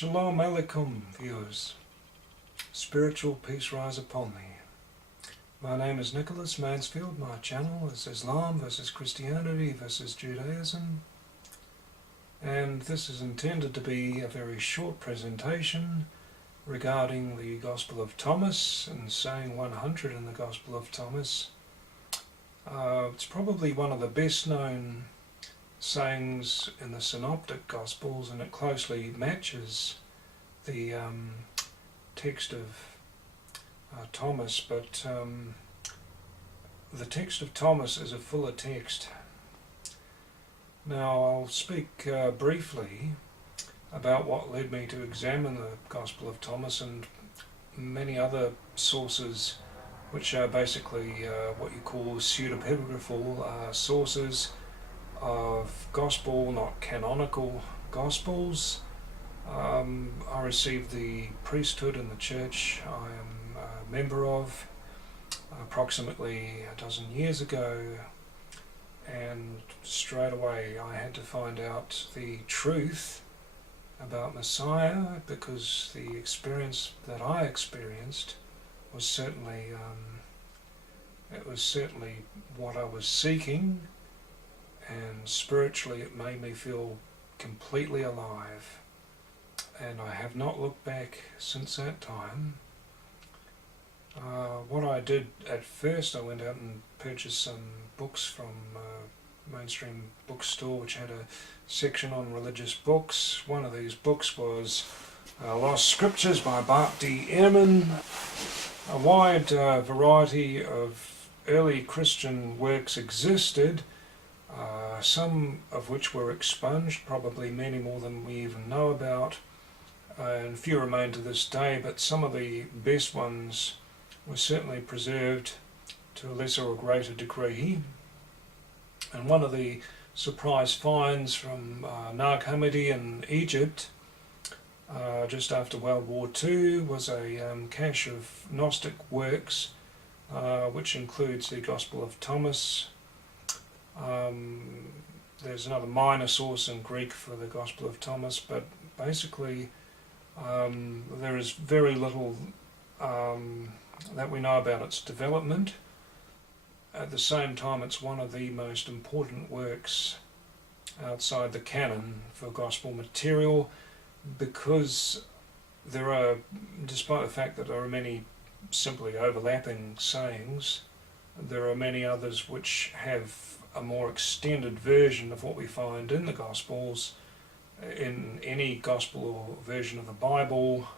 Shalom Aleichem, viewers. Spiritual peace rise upon thee. My name is Nicholas Mansfield. My channel is Islam versus Christianity versus Judaism. And this is intended to be a very short presentation regarding the Gospel of Thomas and saying 100 in the Gospel of Thomas. It's probably one of the best known sayings in the Synoptic Gospels, and it closely matches the text of Thomas, but the text of Thomas is a fuller text. Now I'll speak briefly about what led me to examine the Gospel of Thomas and many other sources which are basically what you call pseudepigraphal sources of gospel, not canonical gospels. I received the priesthood in the church I am a member of approximately a dozen years ago, and straight away I had to find out the truth about Messiah, because the experience that I experienced was certainly what I was seeking, and spiritually it made me feel completely alive, and I have not looked back since that time. What I did at first, I went out and purchased some books from a mainstream bookstore which had a section on religious books. One of these books was Lost Scriptures by Bart Ehrman. A wide variety of early Christian works existed, some of which were expunged, probably many more than we even know about, and few remain to this day, but some of the best ones were certainly preserved to a lesser or greater degree. And one of the surprise finds from Nag Hammadi in Egypt, just after World War II, was a cache of Gnostic works, which includes the Gospel of Thomas. There's another minor source in Greek for the Gospel of Thomas, but basically there is very little that we know about its development. At the same time, it's one of the most important works outside the canon for gospel material, because there are, despite the fact that there are many simply overlapping sayings, there are many others which have a more extended version of what we find in the Gospels, in any Gospel or version of the Bible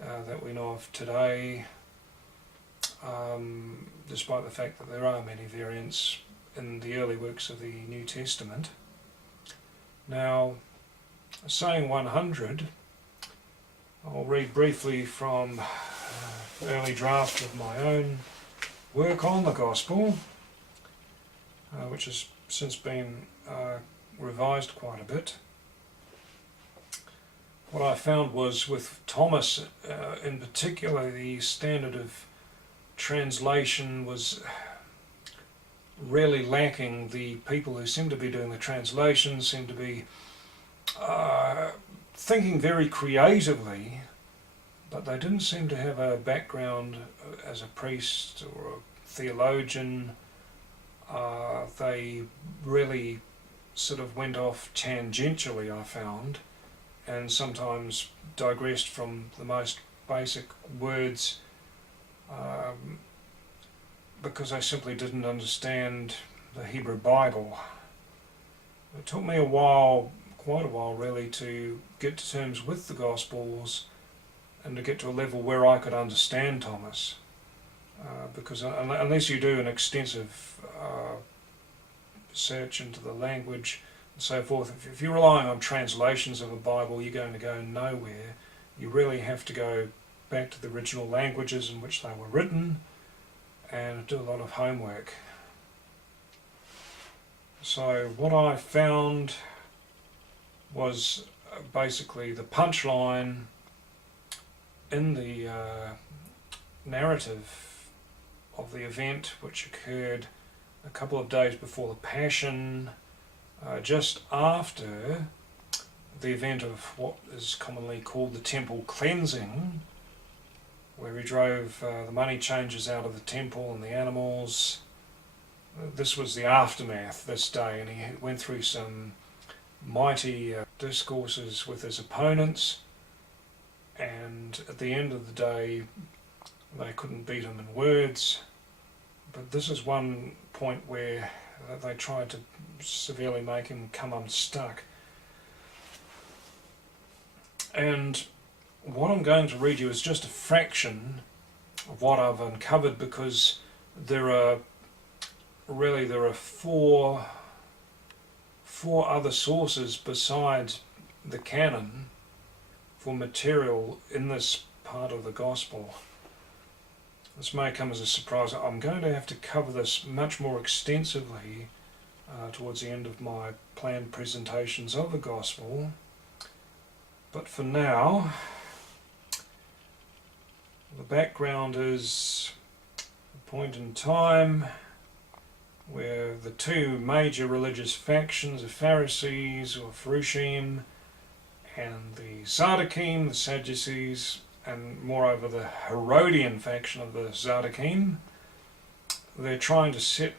that we know of today, despite the fact that there are many variants in the early works of the New Testament. Now, saying 100, I'll read briefly from an early draft of my own work on the Gospel, which has since been revised quite a bit. What I found was, with Thomas in particular, the standard of translation was really lacking. The people who seem to be doing the translations seem to be thinking very creatively, but they didn't seem to have a background as a priest or a theologian. They really sort of went off tangentially, I found, and sometimes digressed from the most basic words because I simply didn't understand the Hebrew Bible. It took me quite a while really, to get to terms with the Gospels and to get to a level where I could understand Thomas. Because unless you do an extensive search into the language and so forth, if you're relying on translations of a Bible, you're going to go nowhere. You really have to go back to the original languages in which they were written and do a lot of homework. So what I found was basically the punchline in the narrative of the event, which occurred a couple of days before the Passion, just after the event of what is commonly called the temple cleansing, where he drove the money changers out of the temple and the animals. This was the aftermath this day, and he went through some mighty discourses with his opponents, and at the end of the day they couldn't beat him in words. But this is one point where they tried to severely make him come unstuck. And what I'm going to read you is just a fraction of what I've uncovered, because there are four other sources besides the canon for material in this part of the gospel. This may come as a surprise. I'm going to have to cover this much more extensively towards the end of my planned presentations of the gospel. But for now, the background is a point in time where the two major religious factions, the Pharisees or Pharushim, and the Sadducees, the Sadducees, and moreover the Herodian faction of the Sadducees, they're trying to set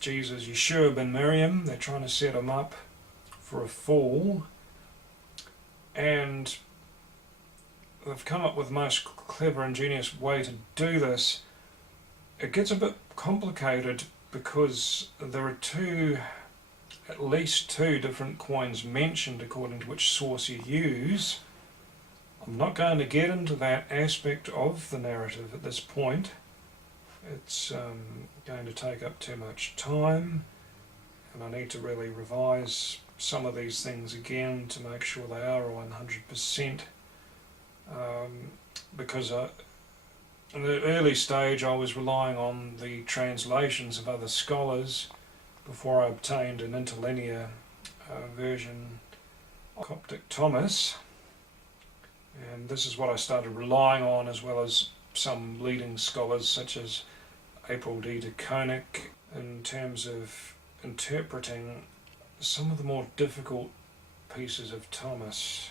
Jesus, Yeshua ben Miriam, they're trying to set him up for a fall, and they've come up with the most clever, ingenious way to do this. It gets a bit complicated because there are at least two different coins mentioned according to which source you use. I'm not going to get into that aspect of the narrative at this point. It's going to take up too much time, and I need to really revise some of these things again to make sure they are 100%, because in the early stage I was relying on the translations of other scholars before I obtained an interlinear version of Coptic Thomas. And this is what I started relying on, as well as some leading scholars such as April D. de Koning, in terms of interpreting some of the more difficult pieces of Thomas.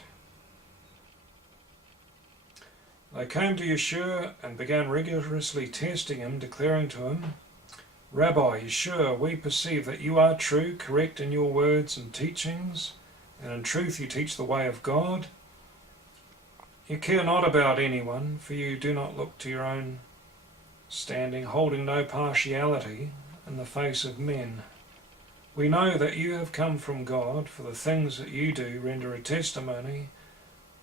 They came to Yeshua and began rigorously testing him, declaring to him, "Rabbi, Yeshua, we perceive that you are true, correct in your words and teachings, and in truth you teach the way of God. You care not about anyone, for you do not look to your own standing, holding no partiality in the face of men. We know that you have come from God, for the things that you do render a testimony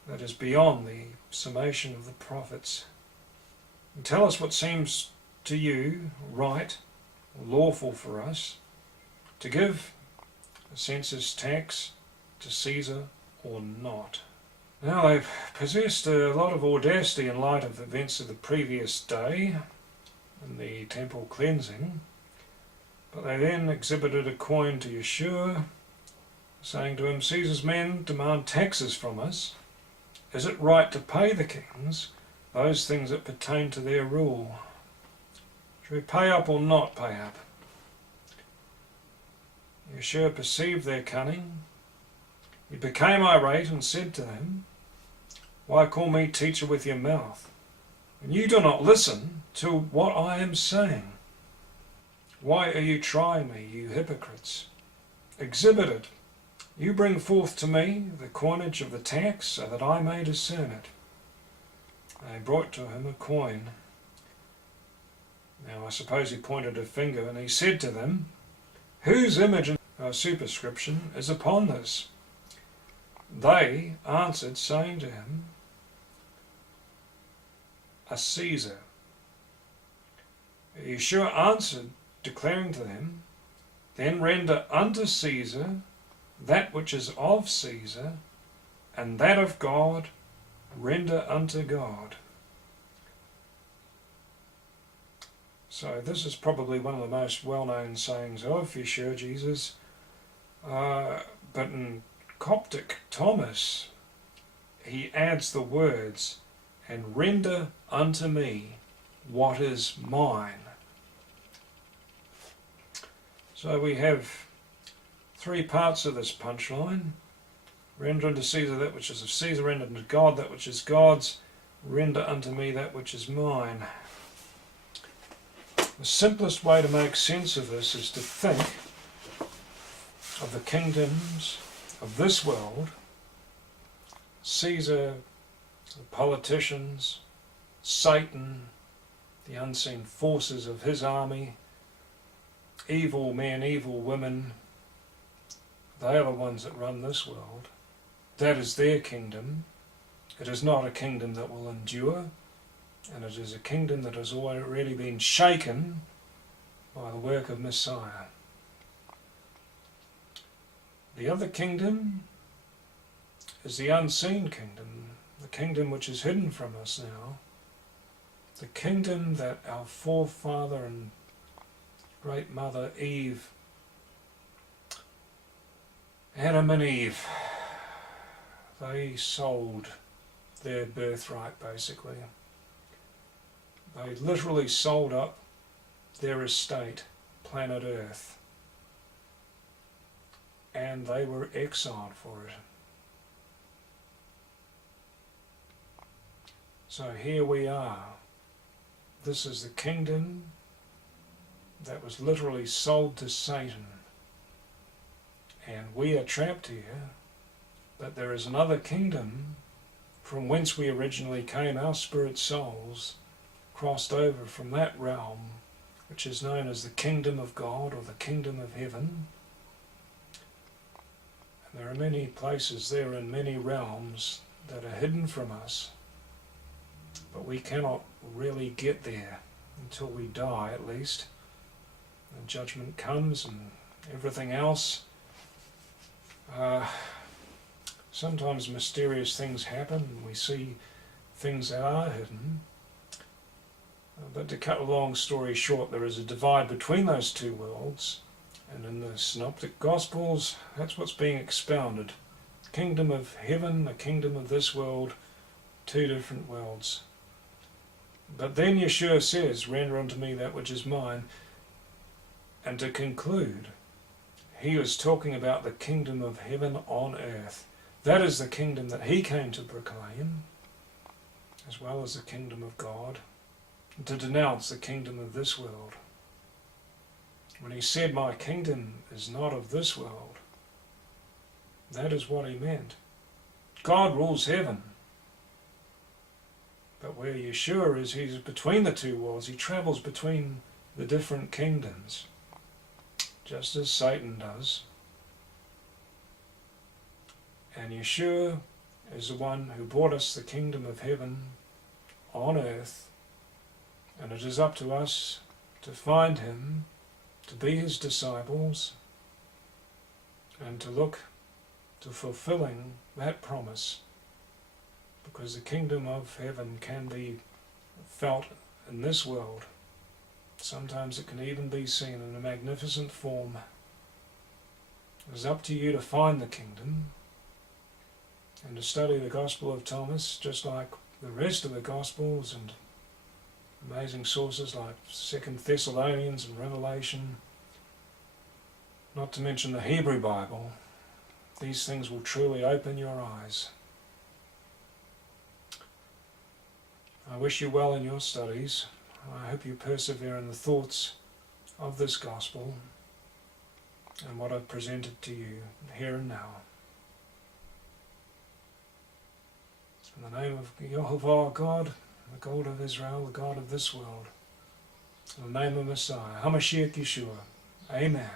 that is beyond the summation of the prophets. And tell us what seems to you right, lawful for us, to give a census tax to Caesar or not." Now, they possessed a lot of audacity in light of the events of the previous day in the temple cleansing, but they then exhibited a coin to Yeshua, saying to him, "Caesar's men demand taxes from us. Is it right to pay the kings those things that pertain to their rule? Should we pay up or not pay up?" Yeshua perceived their cunning. He became irate and said to them, "Why call me teacher with your mouth, and you do not listen to what I am saying? Why are you trying me, you hypocrites? Exhibit it. You bring forth to me the coinage of the tax, so that I may discern it." They brought to him a coin. Now I suppose he pointed a finger, and he said to them, "Whose image and superscription is upon this?" They answered, saying to him, "A Caesar." Yeshua answered, declaring to them, "Then render unto Caesar that which is of Caesar, and that of God render unto God." So this is probably one of the most well-known sayings of Yeshua, Jesus, but in Coptic Thomas, he adds the words, "and render unto me what is mine." So we have three parts of this punchline. Render unto Caesar that which is of Caesar, render unto God that which is God's, render unto me that which is mine. The simplest way to make sense of this is to think of the kingdoms of this world, Caesar, the politicians, Satan, the unseen forces of his army, evil men, evil women. They are the ones that run this world. That is their kingdom. It is not a kingdom that will endure, and it is a kingdom that has already been shaken by the work of Messiah. The other kingdom is the unseen kingdom, the kingdom which is hidden from us now, the kingdom that our forefather and great mother Eve, Adam and Eve, they sold their birthright basically. They literally sold up their estate, planet Earth, and they were exiled for it. So here we are. This is the kingdom that was literally sold to Satan. And we are trapped here, but there is another kingdom from whence we originally came. Our spirit souls crossed over from that realm, which is known as the kingdom of God or the kingdom of heaven. And there are many places there in many realms that are hidden from us, but we cannot really get there until we die, at least. The judgment comes and everything else. Sometimes mysterious things happen and we see things that are hidden. But to cut a long story short, there is a divide between those two worlds, and in the Synoptic Gospels, that's what's being expounded. Kingdom of heaven, the kingdom of this world, two different worlds. But then Yeshua says, render unto me that which is mine. And to conclude, he was talking about the kingdom of heaven on earth. That is the kingdom that he came to proclaim, as well as the kingdom of God, and to denounce the kingdom of this world. When he said, my kingdom is not of this world, that is what he meant. God rules heaven. But where Yeshua is, he's between the two worlds. He travels between the different kingdoms, just as Satan does. And Yeshua is the one who brought us the kingdom of heaven on earth, and it is up to us to find him, to be his disciples, and to look to fulfilling that promise, because the kingdom of heaven can be felt in this world. Sometimes it can even be seen in a magnificent form. It is up to you to find the kingdom and to study the Gospel of Thomas, just like the rest of the Gospels and amazing sources like 2 Thessalonians and Revelation, not to mention the Hebrew Bible. These things will truly open your eyes. I wish you well in your studies. I hope you persevere in the thoughts of this gospel and what I've presented to you here and now. In the name of Jehovah God, the God of Israel, the God of this world, in the name of Messiah, HaMashiach Yeshua, Amen.